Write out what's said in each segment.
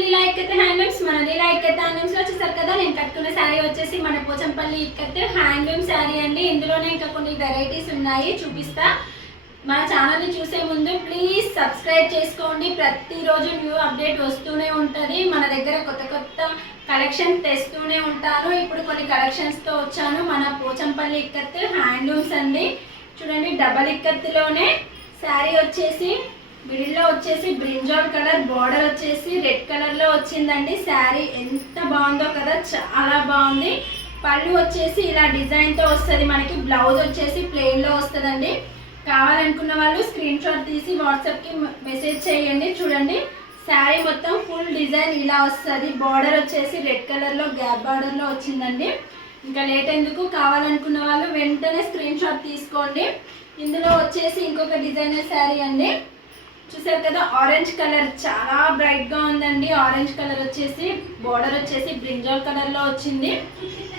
లీలా ikat handlooms. మన లీలా ikat handlooms లో వచ్చేసరికి కదా నేను కట్టుకున్న శారీ వచ్చేసి మన పోచంపల్లి ఇక్కత్ హ్యాండ్లూమ్ శారీ అండి. ఇందులోనే ఇంకా కొన్ని వెరైటీస్ ఉన్నాయి, చూపిస్తా. మన ఛానల్ని చూసే ముందు ప్లీజ్ సబ్స్క్రైబ్ చేసుకోండి. ప్రతిరోజు న్యూ అప్డేట్ వస్తూనే ఉంటుంది. మన దగ్గర కొత్త కొత్త కలెక్షన్ తెస్తూనే ఉంటాను. ఇప్పుడు కొన్ని కలెక్షన్స్తో వచ్చాను. మన పోచంపల్లి ఇక్కత్ హ్యాండ్లూమ్స్ అండి. చూడండి, డబల్ ఇక్కత్లోనే శారీ వచ్చేసి మిడిల్లో వచ్చేసి బ్రింజాల్ కలర్, బార్డర్ వచ్చేసి రెడ్ కలర్లో వచ్చిందండి. శారీ ఎంత బాగుందో కదా, చాలా బాగుంది. పళ్ళు వచ్చేసి ఇలా డిజైన్తో వస్తుంది మనకి. బ్లౌజ్ వచ్చేసి ప్లెయిన్లో వస్తుందండి. కావాలనుకున్న వాళ్ళు స్క్రీన్ షాట్ తీసి వాట్సాప్కి మెసేజ్ చేయండి. చూడండి, శారీ మొత్తం ఫుల్ డిజైన్ ఇలా వస్తుంది. బార్డర్ వచ్చేసి రెడ్ కలర్లో గ్యాప్ బార్డర్లో వచ్చిందండి. ఇంకా లేట్ ఎందుకు, కావాలనుకున్న వాళ్ళు వెంటనే స్క్రీన్ షాట్ తీసుకోండి. ఇందులో వచ్చేసి ఇంకొక డిజైనర్ శారీ అండి. చూసారు కదా, ఆరెంజ్ కలర్ చాలా బ్రైట్గా ఉందండి. ఆరెంజ్ కలర్ వచ్చేసి బార్డర్ వచ్చేసి బ్రింజాల్ కలర్లో వచ్చింది.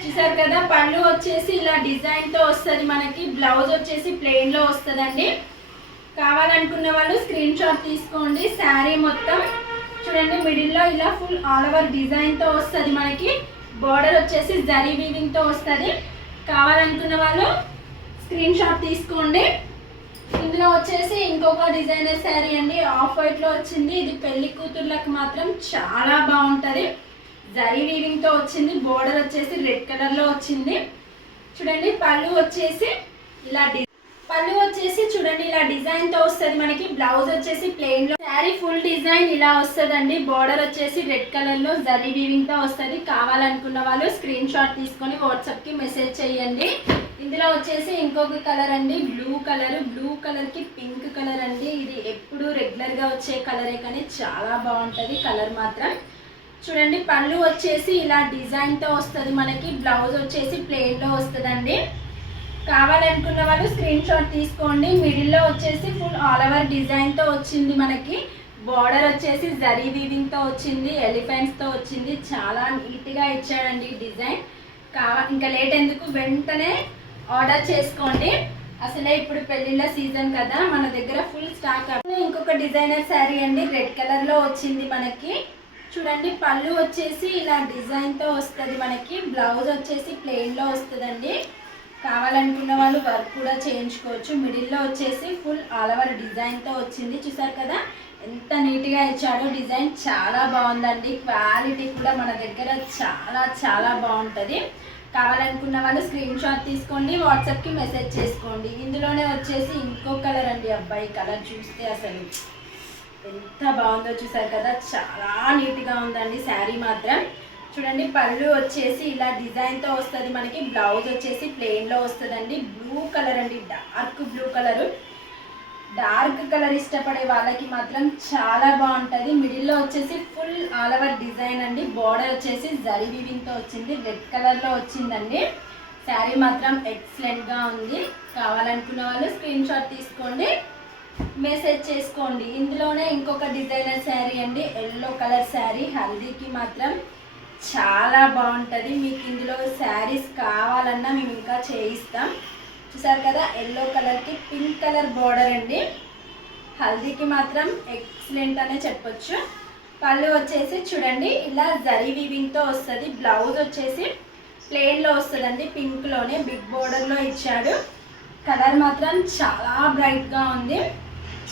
చూసారు కదా, పళ్ళు వచ్చేసి ఇలా డిజైన్తో వస్తుంది మనకి. బ్లౌజ్ వచ్చేసి ప్లెయిన్లో వస్తుందండి. కావాలనుకున్న వాళ్ళు స్క్రీన్ షాట్ తీసుకోండి. శారీ మొత్తం చూడండి, మిడిల్లో ఇలా ఫుల్ ఆల్ ఓవర్ డిజైన్తో వస్తుంది మనకి. బార్డర్ వచ్చేసి జరీ వీవింగ్తో వస్తుంది. కావాలనుకున్న వాళ్ళు స్క్రీన్ షాట్ తీసుకోండి. ఇందులో వచ్చేసి ఇంకొక డిజైనర్ శారీ అండి, ఆఫ్ వైట్లో వచ్చింది. ఇది పెళ్లి కూతుర్లకు మాత్రం చాలా బాగుంటుంది. జరీ వీవింగ్తో వచ్చింది. బోర్డర్ వచ్చేసి రెడ్ కలర్లో వచ్చింది. చూడండి, పళ్ళు వచ్చేసి చూడండి ఇలా డిజైన్తో వస్తుంది మనకి. బ్లౌజ్ వచ్చేసి ప్లెయిన్లో, శారీ ఫుల్ డిజైన్ ఇలా వస్తుందండి. బోర్డర్ వచ్చేసి రెడ్ కలర్లో జరీ వీవింగ్తో వస్తుంది. కావాలనుకున్న వాళ్ళు స్క్రీన్ షాట్ తీసుకొని వాట్సాప్కి మెసేజ్ చేయండి. ఇందులో వచ్చేసి ఇంకొక కలర్ అండి, బ్లూ కలర్కి పింక్ కలర్ అండి. ఇది ఎప్పుడు రెగ్యులర్గా వచ్చే కలరే కానీ చాలా బాగుంటుంది కలర్ మాత్రం. చూడండి, పళ్ళు వచ్చేసి ఇలా డిజైన్తో వస్తుంది మనకి. బ్లౌజ్ వచ్చేసి ప్లెయిన్లో వస్తుందండి. కావాలనుకున్న వాళ్ళు స్క్రీన్ షాట్ తీసుకోండి. మిడిల్లో వచ్చేసి ఫుల్ ఆల్ ఓవర్ డిజైన్తో వచ్చింది మనకి. బార్డర్ వచ్చేసి జరీ వీవింగ్తో వచ్చింది, ఎలిఫెంట్స్తో వచ్చింది. చాలా నీట్గా ఇచ్చాడండి ఈ డిజైన్. ఇంకా లేట్ ఎందుకు, వెంటనే ఆర్డర్ చేసుకోండి. అసలే ఇప్పుడు పెళ్ళిళ్ళ సీజన్ కదా, మన దగ్గర ఫుల్ స్టాక్. ఇంకొక డిజైనర్ శారీ అండి, రెడ్ కలర్లో వచ్చింది మనకి. చూడండి, పళ్ళు వచ్చేసి ఇలా డిజైన్తో వస్తుంది మనకి. బ్లౌజ్ వచ్చేసి ప్లెయిన్లో వస్తుందండి. కావాలనుకున్న వాళ్ళు వర్క్ కూడా చేయించుకోవచ్చు. మిడిల్లో వచ్చేసి ఫుల్ ఆల్ ఓవర్ డిజైన్తో వచ్చింది. చూసారు కదా ఎంత నీట్గా ఇచ్చాడో డిజైన్. చాలా బాగుందండి. క్వాలిటీ కూడా మన దగ్గర చాలా బాగుంటుంది. కావాలనుకున్న వాళ్ళు స్క్రీన్ షాట్ తీసుకోండి, వాట్సాప్కి మెసేజ్ చేసుకోండి. ఇందులోనే వచ్చేసి ఇంకో కలర్ అండి. అబ్బాయి కలర్ చూస్తే అసలు ఎంత బాగుందో చూసారు కదా, చాలా నీట్గా ఉందండి శారీ మాత్రం. చూడండి, పళ్ళు వచ్చేసి ఇలా డిజైన్తో వస్తుంది మనకి. బ్లౌజ్ వచ్చేసి ప్లెయిన్లో వస్తుందండి. బ్లూ కలర్ అండి, డార్క్ కలర్ ఇష్టపడే వాళ్ళకి మాత్రం చాలా బాగుంటుంది. మిడిల్లో వచ్చేసి ఫుల్ ఆల్ ఓవర్ డిజైన్ అండి. బార్డర్ వచ్చేసి జరీ వీవింగ్తో వచ్చింది, రెడ్ కలర్లో వచ్చిందండి. శారీ మాత్రం ఎక్సలెంట్గా ఉంది. కావాలనుకున్న వాళ్ళు స్క్రీన్ షాట్ తీసుకోండి, మెసేజ్ చేసుకోండి. ఇందులోనే ఇంకొక డిజైనర్ శారీ అండి, ఎల్లో కలర్ శారీ. హల్దీకి మాత్రం చాలా బాగుంటుంది. మీకు ఇందులో శారీస్ కావాలన్నా మేము ఇంకా చేయిస్తాం. చూసారు కదా, ఎల్లో కలర్కి పింక్ కలర్ బార్డర్ అండి. హల్దీకి మాత్రం ఎక్సలెంట్ అనే చెప్పొచ్చు. పళ్ళు వచ్చేసి చూడండి ఇలా జరీ వీవింగ్తో వస్తుంది. బ్లౌజ్ వచ్చేసి ప్లెయిన్లో వస్తుందండి. పింక్లోనే బిగ్ బార్డర్లో ఇచ్చాడు. కలర్ మాత్రం చాలా బ్రైట్గా ఉంది,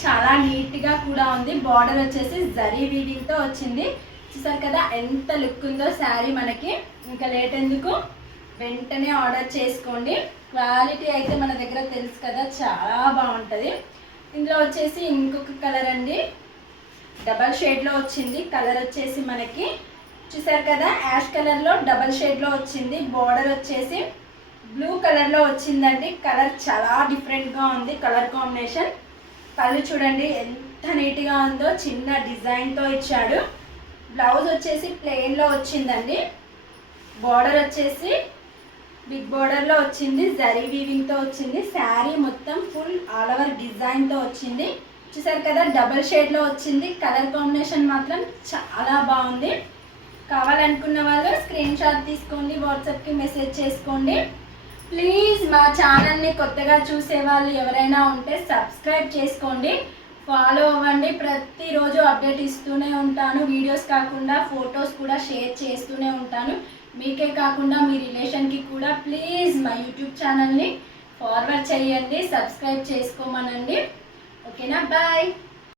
చాలా నీట్గా కూడా ఉంది. బార్డర్ వచ్చేసి జరీ వీవింగ్తో వచ్చింది. చూసారు కదా ఎంత లుక్ ఉందో శారీ మనకి. ఇంకా లేట్ ఎందుకు, వెంటనే ఆర్డర్ చేసుకోండి. క్వాలిటీ అయితే మన దగ్గర తెలుసు కదా, చాలా బాగుంటుంది. ఇందులో వచ్చేసి ఇంకొక కలర్ అండి, డబల్ షేడ్లో వచ్చింది. కలర్ వచ్చేసి మనకి చూసారు కదా, యాష్ కలర్లో డబల్ షేడ్లో వచ్చింది. బార్డర్ వచ్చేసి బ్లూ కలర్లో వచ్చిందండి. కలర్ చాలా డిఫరెంట్గా ఉంది కలర్ కాంబినేషన్. పళ్ళు చూడండి ఎంత నీట్గా ఉందో, చిన్న డిజైన్తో ఇచ్చాడు. బ్లౌజ్ వచ్చేసి ప్లెయిన్లో వచ్చిందండి. బార్డర్ వచ్చేసి బిగ్ బార్డర్లో వచ్చింది, జరీ వీవింగ్తో వచ్చింది. శారీ మొత్తం ఫుల్ ఆల్ ఓవర్ డిజైన్తో వచ్చింది. చూసారు కదా, డబల్ షేడ్లో వచ్చింది. కలర్ కాంబినేషన్ మాత్రం చాలా బాగుంది. కావాలనుకున్న వాళ్ళు స్క్రీన్ షాట్ తీసుకోండి, వాట్సాప్కి మెసేజ్ చేసుకోండి. ప్లీజ్ మా ఛానల్ని కొత్తగా చూసే వాళ్ళు ఎవరైనా ఉంటే సబ్స్క్రైబ్ చేసుకోండి. ఫాలో అవ్వండి. ప్రతిరోజు అప్డేట్ ఇస్తూనే ఉంటాను. వీడియోస్ కాకుండా ఫొటోస్ కూడా షేర్ చేస్తూనే ఉంటాను. మీకే కాకుండా మీ రిలేషన్కి కూడా ప్లీజ్ మా యూట్యూబ్ ఛానల్ని ఫార్వర్డ్ చేయండి, సబ్స్క్రైబ్ చేసుకోమనండి. ఓకేనా, బాయ్.